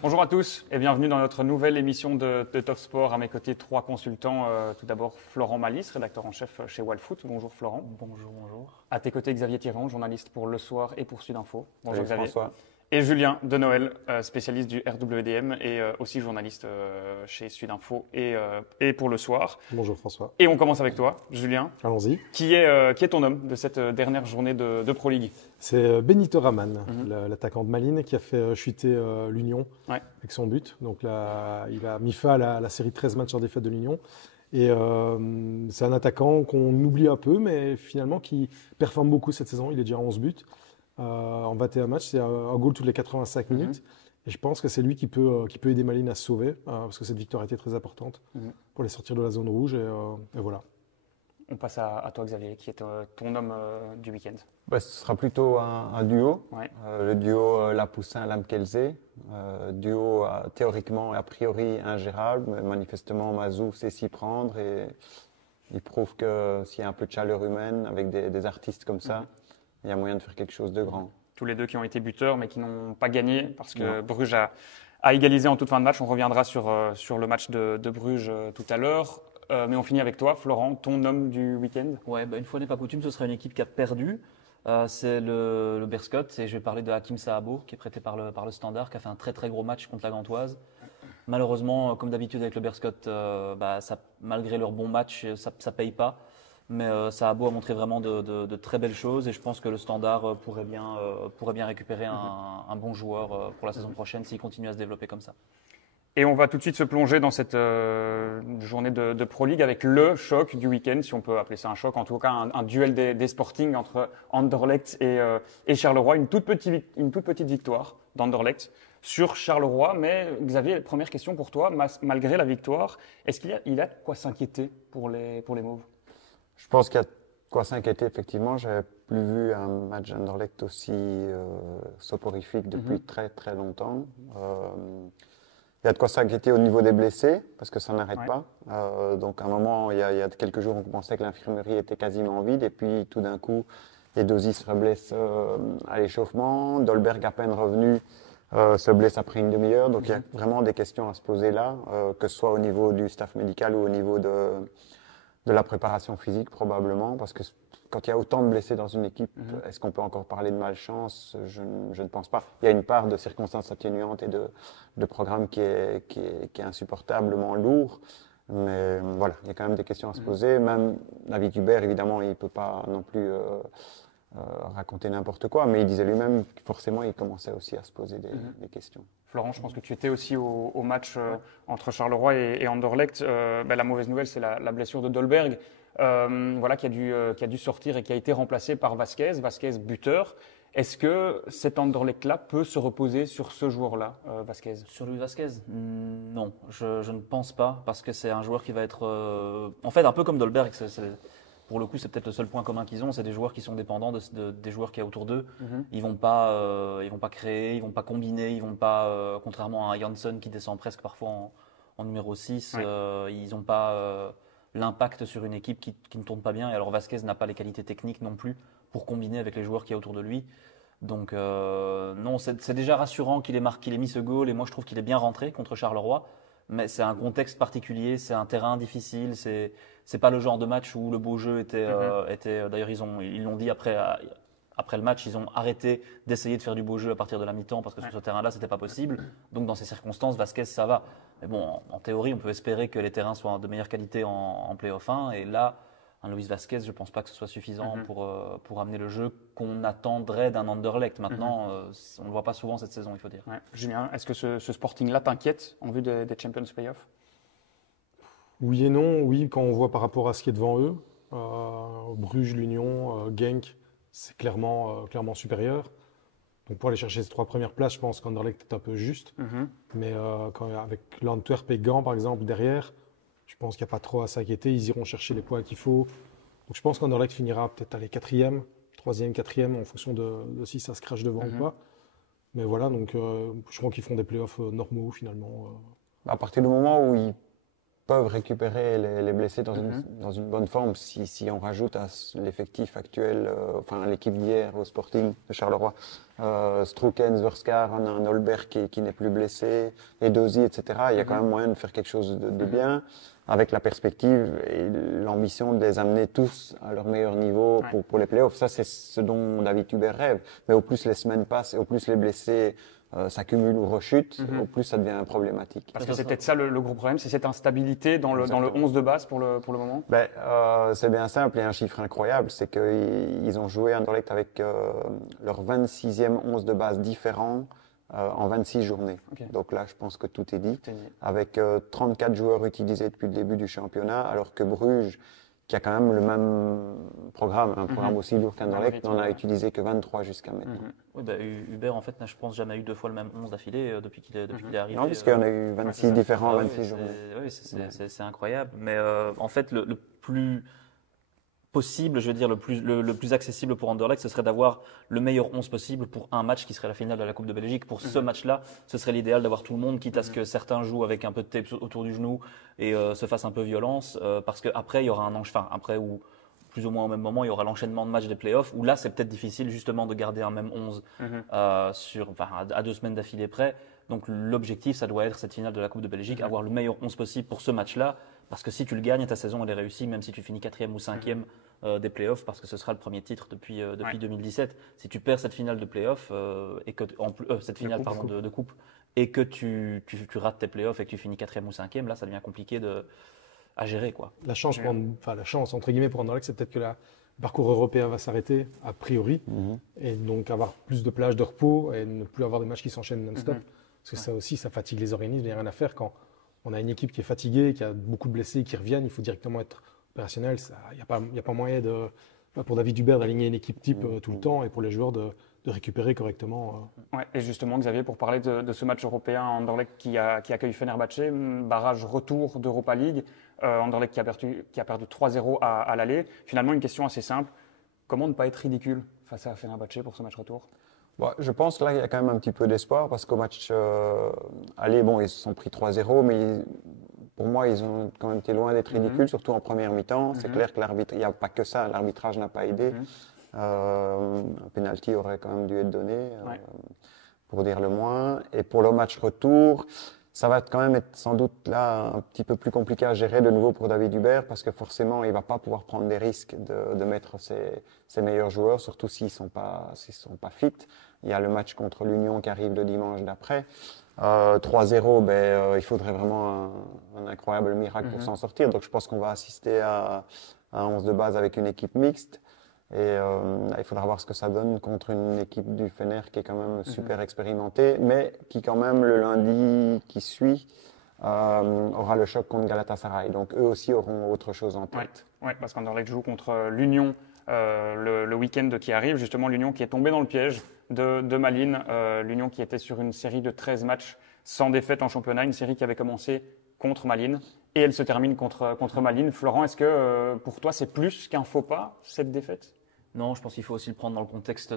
Bonjour à tous et bienvenue dans notre nouvelle émission de Top Sport. À mes côtés, trois consultants. Tout d'abord, Florent Malice, rédacteur en chef chez Wallfoot. Bonjour Florent. Bonjour, bonjour. À tes côtés, Xavier Thiron, journaliste pour Le Soir et pour Sud Info. Bonjour Salut Xavier. François. Et Julien de Noël, spécialiste du RWDM et aussi journaliste chez Sud Info et pour Le Soir. Bonjour François. Et on commence avec toi, Julien. Allons-y. Qui est ton homme de cette dernière journée de Pro League? C'est Benito Raman, l'attaquant de Malines, qui a fait chuter l'Union avec son but. Donc là, il a mis fin à la série de 13 matchs en défaite de l'Union. Et c'est un attaquant qu'on oublie un peu, mais finalement qui performe beaucoup cette saison. Il est déjà à 11 buts en 21 matchs. C'est un goal toutes les 85 minutes. Et je pense que c'est lui qui peut aider Malines à se sauver, parce que cette victoire a été très importante pour les sortir de la zone rouge. Et voilà. On passe à toi, Xavier, qui est ton homme du week-end. Ce sera plutôt un duo. Ouais. Le duo Lapoussin-Lamkelze. Duo théoriquement et a priori ingérable, mais manifestement Mazou sait s'y prendre et il prouve que s'il y a un peu de chaleur humaine avec des artistes comme ça, il y a moyen de faire quelque chose de grand. Tous les deux qui ont été buteurs mais qui n'ont pas gagné parce que Bruges a égalisé en toute fin de match. On reviendra sur le match de Bruges tout à l'heure. Mais on finit avec toi, Florent, ton homme du week-end. Ouais, une fois n'est pas coutume, ce sera une équipe qui a perdu. C'est le Berscott et je vais parler de Hakim Saabo qui est prêté par le Standard, qui a fait un très très gros match contre la Gantoise. Malheureusement, comme d'habitude avec le Berscott, malgré leur bon match, ça paye pas. Mais Saabo a montré vraiment de très belles choses et je pense que le Standard pourrait bien récupérer un bon joueur pour la saison prochaine s'il continue à se développer comme ça. Et on va tout de suite se plonger dans cette journée de Pro League avec le choc du week-end, si on peut appeler ça un choc, en tout cas un duel des Sporting entre Anderlecht et Charleroi. Une toute petite victoire d'Anderlecht sur Charleroi. Mais Xavier, première question pour toi, malgré la victoire, est-ce qu'il y a de quoi s'inquiéter pour les Mauves? Je pense qu'il y a de quoi s'inquiéter, effectivement. Je n'avais plus vu un match d'Anderlecht aussi soporifique depuis très très longtemps. Il y a de quoi s'inquiéter au niveau des blessés, parce que ça n'arrête pas. Donc à un moment, il y a quelques jours, on pensait que l'infirmerie était quasiment vide, et puis tout d'un coup, Edozie se blesse à l'échauffement, Dolberg à peine revenu se blesse après une demi-heure. Donc il y a vraiment des questions à se poser là, que ce soit au niveau du staff médical ou au niveau de la préparation physique probablement, parce que quand il y a autant de blessés dans une équipe, est-ce qu'on peut encore parler de malchance? Je ne pense pas. Il y a une part de circonstances atténuantes et de programme qui est insupportablement lourd. Mais voilà, il y a quand même des questions à se poser. Même David Hubert, évidemment, il ne peut pas non plus raconter n'importe quoi, mais il disait lui-même que forcément, il commençait aussi à se poser des questions. Florent, je pense que tu étais aussi au match entre Charleroi et Anderlecht. La mauvaise nouvelle, c'est la blessure de Dolberg, qui a dû sortir et qui a été remplacé par Vasquez buteur. Est-ce que cet Anderlecht-là peut se reposer sur ce joueur-là, Vasquez? Sur Luis Vasquez, non, je ne pense pas, parce que c'est un joueur qui va être, en fait, un peu comme Dolberg. Pour le coup, c'est peut-être le seul point commun qu'ils ont. C'est des joueurs qui sont dépendants des joueurs qu'il y a autour d'eux. Ils vont pas créer, ils vont pas combiner, ils vont pas, contrairement à Jansson qui descend presque parfois en numéro 6, ils n'ont pas l'impact sur une équipe qui ne tourne pas bien. Et alors Vasquez n'a pas les qualités techniques non plus pour combiner avec les joueurs qu'il y a autour de lui. Donc non, c'est déjà rassurant qu'il ait mis ce goal, et moi je trouve qu'il est bien rentré contre Charleroi. Mais c'est un contexte particulier, c'est un terrain difficile, c'est pas le genre de match où le beau jeu était d'ailleurs ils l'ont dit après le match, ils ont arrêté d'essayer de faire du beau jeu à partir de la mi-temps parce que sur ce terrain-là, c'était pas possible. Donc dans ces circonstances, Vasquez, ça va. Mais bon, en théorie, on peut espérer que les terrains soient de meilleure qualité en play-off 1, et là, un Luis Vasquez, je ne pense pas que ce soit suffisant pour amener le jeu qu'on attendrait d'un Anderlecht. Maintenant, on ne le voit pas souvent cette saison, il faut dire. Ouais. Julien, est-ce que ce Sporting-là t'inquiète en vue des Champions Playoffs? Oui et non. Oui, quand on voit par rapport à ce qui est devant eux, Bruges, l'Union, Genk, c'est clairement supérieur. Donc pour aller chercher ces 3 premières places, je pense qu'Anderlecht est un peu juste. Mais avec l'Antwerp et Gand, par exemple, derrière, je pense qu'il n'y a pas trop à s'inquiéter. Ils iront chercher les points qu'il faut. Donc je pense qu'Anderlecht finira peut-être à les 4e, 3e, 4e, en fonction de si ça se crache devant ou pas. Mais voilà, donc je crois qu'ils feront des playoffs normaux finalement. À partir du moment où ils peuvent récupérer les blessés dans une bonne forme si on rajoute à l'effectif actuel, enfin l'équipe d'hier au Sporting de Charleroi, Stroukens, Verskar, un Holberg qui n'est plus blessé, Edozie, etc. Il y a quand même moyen de faire quelque chose de bien, avec la perspective et l'ambition de les amener tous à leur meilleur niveau pour les playoffs. Ça, c'est ce dont David Hubert rêve. Mais au plus les semaines passent, et au plus les blessés s'accumulent ou rechutent, au plus ça devient problématique. Parce que c'est peut-être ça le gros problème, c'est cette instabilité dans le 11 de base pour le moment. C'est bien simple et un chiffre incroyable, c'est qu'ils ont joué Anderlecht avec leur 26e 11 de base différent en 26 journées. Okay. Donc là, je pense que tout est dit. Avec 34 joueurs utilisés depuis le début du championnat, alors que Bruges, qui a quand même le même programme, un programme aussi lourd qu'Anderlecht, n'en a utilisé que 23 jusqu'à maintenant. Oui, Hubert, en fait, n'a, je pense, jamais eu 2 fois le même 11 d'affilée depuis qu'il est arrivé. Non, puisqu'il y en a eu 26 différents, 26 journées. Oui, c'est incroyable. Mais en fait, le plus possible, je veux dire, le plus accessible pour Anderlecht, ce serait d'avoir le meilleur 11 possible pour un match qui serait la finale de la Coupe de Belgique. Pour ce match-là, ce serait l'idéal d'avoir tout le monde, quitte à ce que certains jouent avec un peu de tape autour du genou et se fassent un peu violence, parce qu'après, il y aura après, ou plus ou moins au même moment, il y aura l'enchaînement de matchs des playoffs, où là, c'est peut-être difficile justement de garder un même 11 à 2 semaines d'affilée près. Donc l'objectif, ça doit être cette finale de la Coupe de Belgique, avoir le meilleur 11 possible pour ce match-là, parce que si tu le gagnes, ta saison elle est réussie, même si tu finis 4e ou 5e des playoffs, parce que ce sera le premier titre depuis 2017. Si tu perds cette finale de playoffs et que cette finale de coupe et que tu rates tes playoffs et que tu finis 4e ou 5e, là ça devient compliqué à gérer, quoi. La chance entre guillemets pour Anderlecht, c'est peut-être que le parcours européen va s'arrêter a priori et donc avoir plus de plages de repos et ne plus avoir des matchs qui s'enchaînent non-stop. Parce que ça aussi, ça fatigue les organismes. Il n'y a rien à faire quand on a une équipe qui est fatiguée, qui a beaucoup de blessés qui reviennent. Il faut directement être opérationnel. Il n'y a pas moyen pour David Hubert d'aligner une équipe type tout le temps et pour les joueurs de récupérer correctement. Ouais, et justement, Xavier, pour parler de ce match européen, Anderlecht qui accueille Fenerbahçe, barrage retour d'Europa League, Anderlecht qui a perdu 3-0 à l'aller. Finalement, une question assez simple. Comment ne pas être ridicule face à Fenerbahçe pour ce match retour ? Je pense que là, il y a quand même un petit peu d'espoir parce qu'au match aller, ils se sont pris 3-0, mais pour moi, ils ont quand même été loin d'être ridicules, surtout en première mi-temps. C'est clair que il n'y a pas que ça, l'arbitrage n'a pas aidé. Un penalty aurait quand même dû être donné, pour dire le moins. Et pour le match retour, ça va quand même être sans doute là un petit peu plus compliqué à gérer de nouveau pour David Hubert parce que forcément, il ne va pas pouvoir prendre des risques de mettre ses meilleurs joueurs, surtout s'ils sont pas fit. Il y a le match contre l'Union qui arrive le dimanche d'après. 3-0, il faudrait vraiment un incroyable miracle pour s'en sortir. Donc je pense qu'on va assister à un 11 de base avec une équipe mixte. Et il faudra voir ce que ça donne contre une équipe du Fener qui est quand même super expérimentée, mais qui quand même le lundi qui suit aura le choc contre Galatasaray. Donc eux aussi auront autre chose en tête. Ouais, parce qu'Anderlecht joue contre l'Union le week-end qui arrive, justement l'Union qui est tombée dans le piège de Malines, l'Union qui était sur une série de 13 matchs sans défaite en championnat, une série qui avait commencé contre Malines et elle se termine contre Malines. Florent, est-ce que pour toi c'est plus qu'un faux pas cette défaite ? Non, je pense qu'il faut aussi le prendre dans le contexte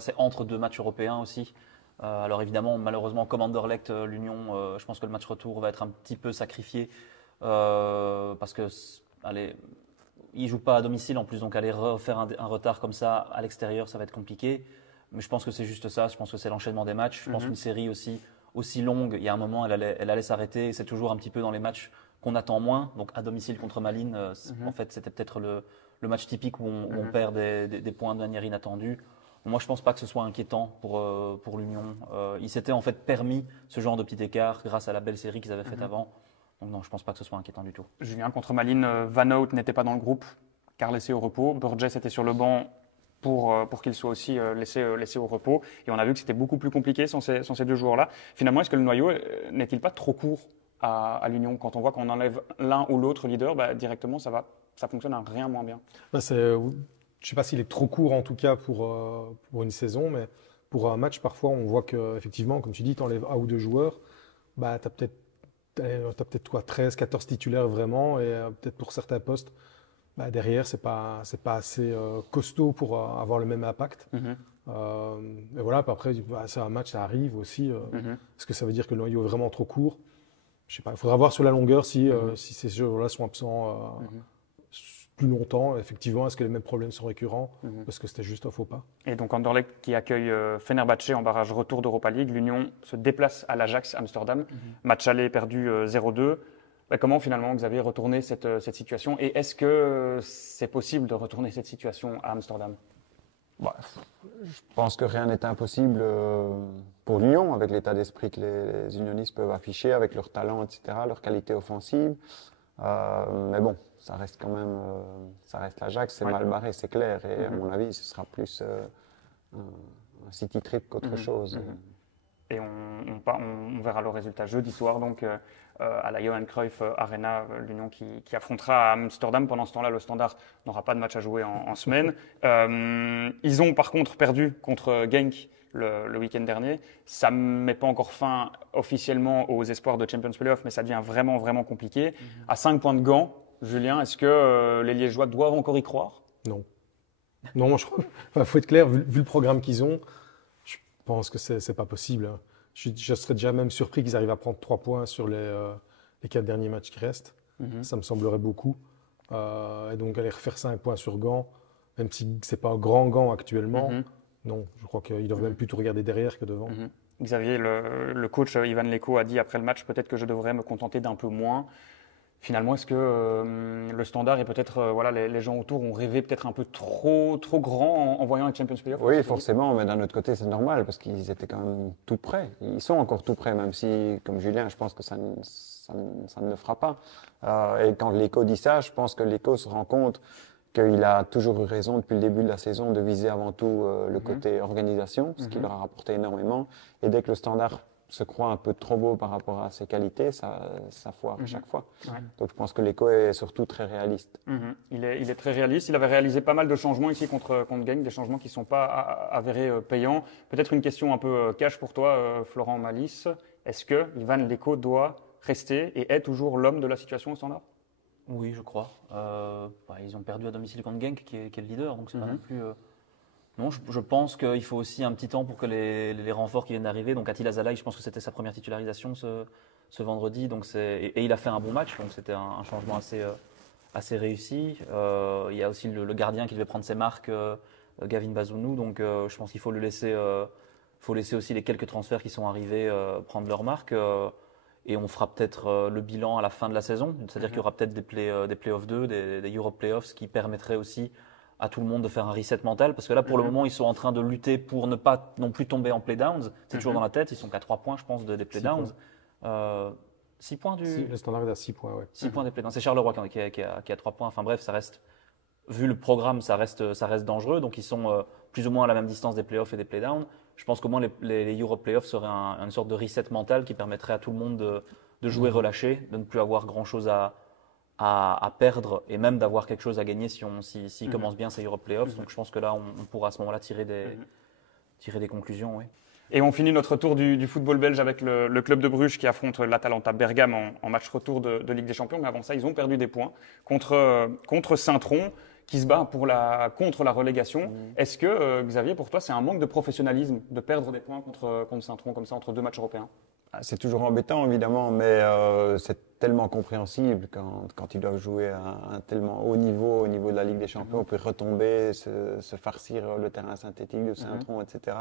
c'est entre 2 matchs européens aussi. Alors évidemment, malheureusement, comme Anderlecht, l'Union, je pense que le match retour va être un petit peu sacrifié parce que ils jouent pas à domicile en plus, donc aller refaire un retard comme ça à l'extérieur, ça va être compliqué. Mais je pense que c'est juste ça. Je pense que c'est l'enchaînement des matchs. Je pense qu'une série aussi longue, il y a un moment, elle allait s'arrêter. Et c'est toujours un petit peu dans les matchs qu'on attend moins. Donc à domicile contre Malines, en fait, c'était peut-être le match typique où on perd des points de manière inattendue. Moi, je pense pas que ce soit inquiétant pour l'Union. Ils s'étaient en fait permis ce genre de petit écart grâce à la belle série qu'ils avaient faite avant. Donc non, je pense pas que ce soit inquiétant du tout. Julien, contre Malines, Van Hout n'était pas dans le groupe car laissé au repos. Burgess était sur le banc pour qu'il soit aussi laissé au repos. Et on a vu que c'était beaucoup plus compliqué sans ces 2 joueurs-là. Finalement, est-ce que le noyau n'est-il pas trop court à l'Union ? Quand on voit qu'on enlève l'un ou l'autre leader, directement, ça fonctionne à rien moins bien. Je ne sais pas s'il est trop court en tout cas pour une saison, mais pour un match, parfois, on voit qu'effectivement, comme tu dis, tu enlèves 1 ou 2 joueurs, tu as peut-être 13, 14 titulaires vraiment, et peut-être pour certains postes, derrière, c'est pas assez costaud pour avoir le même impact. Et voilà, après, c'est un match, ça arrive aussi. Est-ce que ça veut dire que le noyau est vraiment trop court ? je sais pas, il faudra voir sur la longueur si ces joueurs-là sont absents plus longtemps. Effectivement, est-ce que les mêmes problèmes sont récurrents parce que c'était juste un faux pas. Et donc Anderlecht qui accueille Fenerbahçe en barrage retour d'Europa League. L'Union se déplace à l'Ajax Amsterdam. Match aller perdu 0-2. Comment finalement Xavier retourner cette situation et est-ce que c'est possible de retourner cette situation à Amsterdam? Je pense que rien n'est impossible pour l'Union, avec l'état d'esprit que les unionistes peuvent afficher, avec leur talent, etc., leur qualité offensive. Mais bon, ça reste quand même, ça reste l'Ajax, c'est mal barré, c'est clair. Et à mon avis, ce sera plus un city trip qu'autre chose. Et on verra le résultat jeudi soir, donc à la Johan Cruyff Arena, l'Union qui affrontera à Amsterdam. Pendant ce temps-là, le Standard n'aura pas de match à jouer en semaine. Ils ont par contre perdu contre Genk le week-end dernier. Ça ne met pas encore fin officiellement aux espoirs de Champions Playoff, mais ça devient vraiment, vraiment compliqué. À 5 points de Gand, Julien, est-ce que les Liégeois doivent encore y croire? Non. Non, je crois. Enfin, faut être clair, vu le programme qu'ils ont, je pense que c'est pas possible. Je serais déjà même surpris qu'ils arrivent à prendre 3 points sur les 4 derniers matchs qui restent. Ça me semblerait beaucoup. Et donc aller refaire 5 points sur Gand, même si c'est pas un grand Gand actuellement, non, je crois qu'ils doivent même plutôt regarder derrière que devant. Xavier, le coach Ivan Leko a dit après le match, peut-être que je devrais me contenter d'un peu moins. Finalement, est-ce que le Standard et peut-être les gens autour ont rêvé peut-être un peu trop grand en voyant les Champions Playoff? Oui, forcément, mais d'un autre côté, c'est normal parce qu'ils étaient quand même tout près. Ils sont encore tout près, même si, comme Julien, je pense que ça ne le fera pas. Et quand Leko dit ça, je pense que Leko se rend compte qu'il a toujours eu raison depuis le début de la saison de viser avant tout le côté organisation, ce qui leur a rapporté énormément. Et dès que le Standard se croit un peu trop beau par rapport à ses qualités, ça foire à chaque fois. Ouais. Donc je pense que Leko est surtout très réaliste. Il est très réaliste. Il avait réalisé pas mal de changements ici contre Genk, des changements qui ne sont pas avérés payants. Peut-être une question un peu cash pour toi, Florent Malice. Est-ce que Ivan Leko doit rester et est toujours l'homme de la situation au Standard? Oui, je crois. Ils ont perdu à domicile contre Genk, qui est le leader, donc c'est pas non plus... Non, je pense qu'il faut aussi un petit temps pour que les renforts qui viennent d'arriver. Donc Attila Zalai, je pense que c'était sa première titularisation ce vendredi. Donc et il a fait un bon match, donc c'était un changement assez réussi. Il y a aussi le gardien qui devait prendre ses marques, Gavin Bazounou. Donc je pense qu'il faut laisser aussi les quelques transferts qui sont arrivés prendre leurs marques. Et on fera peut-être le bilan à la fin de la saison. C'est-à-dire qu'il y aura peut-être des Playoffs 2, des Europe Playoffs, ce qui permettrait aussi à tout le monde de faire un reset mental, parce que là, pour le moment, ils sont en train de lutter pour ne pas non plus tomber en playdowns. C'est toujours dans la tête, ils sont qu'à 3 points, je pense, des playdowns. 6 points du... Le Standard est à 6 points, ouais. 6 points des playdowns. C'est Charleroi qui a 3 points. Enfin bref, ça reste, vu le programme, ça reste dangereux. Donc ils sont plus ou moins à la même distance des playoffs et des playdowns. Je pense qu'au moins les Europe Playoffs seraient une sorte de reset mental qui permettrait à tout le monde de jouer relâché, de ne plus avoir grand-chose à perdre et même d'avoir quelque chose à gagner s'il commence bien ces Europe Playoffs. Donc je pense que là, on pourra à ce moment-là tirer des conclusions. Oui. Et on finit notre tour du football belge avec le club de Bruges qui affronte l'Atalanta Bergame en match retour de Ligue des Champions. Mais avant ça, ils ont perdu des points contre Saint-Tron qui se bat contre la relégation. Est-ce que, Xavier, pour toi, c'est un manque de professionnalisme de perdre des points contre Saint-Tron comme ça entre 2 matchs européens? C'est toujours embêtant, évidemment, mais c'est tellement compréhensible quand ils doivent jouer à un tellement haut niveau, au niveau de la Ligue des Champions, puis retomber, se farcir le terrain synthétique de Saint-Tron, etc.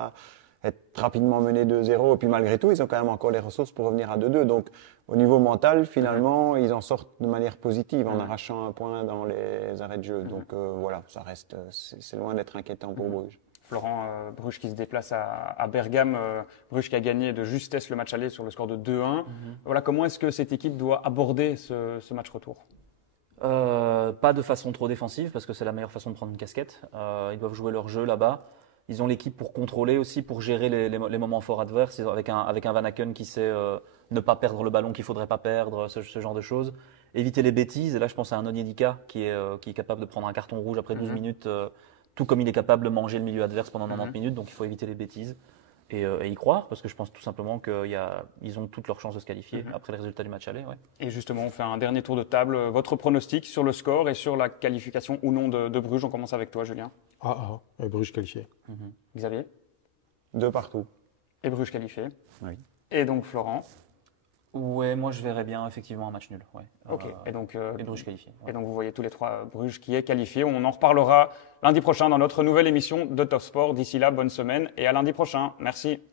Être rapidement mené 2-0, et puis malgré tout, ils ont quand même encore les ressources pour revenir à 2-2. Donc, au niveau mental, finalement, ils en sortent de manière positive en arrachant un point dans les arrêts de jeu. Donc voilà, ça reste, c'est loin d'être inquiétant pour Bruges. Florent, Bruges qui se déplace à Bergame, Bruges qui a gagné de justesse le match aller sur le score de 2-1. Voilà, comment est-ce que cette équipe doit aborder ce match retour? Pas de façon trop défensive, parce que c'est la meilleure façon de prendre une casquette. Ils doivent jouer leur jeu là-bas. Ils ont l'équipe pour contrôler aussi, pour gérer les moments forts adverses, avec un Van Aken qui sait ne pas perdre le ballon qu'il ne faudrait pas perdre, ce genre de choses. Éviter les bêtises, et là je pense à un Onyedika qui est capable de prendre un carton rouge après 12 minutes, tout comme il est capable de manger le milieu adverse pendant 90 minutes, donc il faut éviter les bêtises et y croire, parce que je pense tout simplement qu'ils ont toutes leurs chances de se qualifier après les résultats du match aller. Ouais. Et justement, on fait un dernier tour de table. Votre pronostic sur le score et sur la qualification ou non de Bruges. On commence avec toi, Julien. Et Bruges qualifié. Xavier? 2 partout. Et Bruges qualifié. Oui. Et donc Florent? Ouais, moi je verrais bien effectivement un match nul. Ouais. Ok. Et donc, Et Bruges qualifié. et donc vous voyez tous les trois Bruges qui est qualifié. On en reparlera lundi prochain dans notre nouvelle émission de Top Sport. D'ici là, bonne semaine et à lundi prochain. Merci.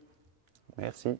Merci.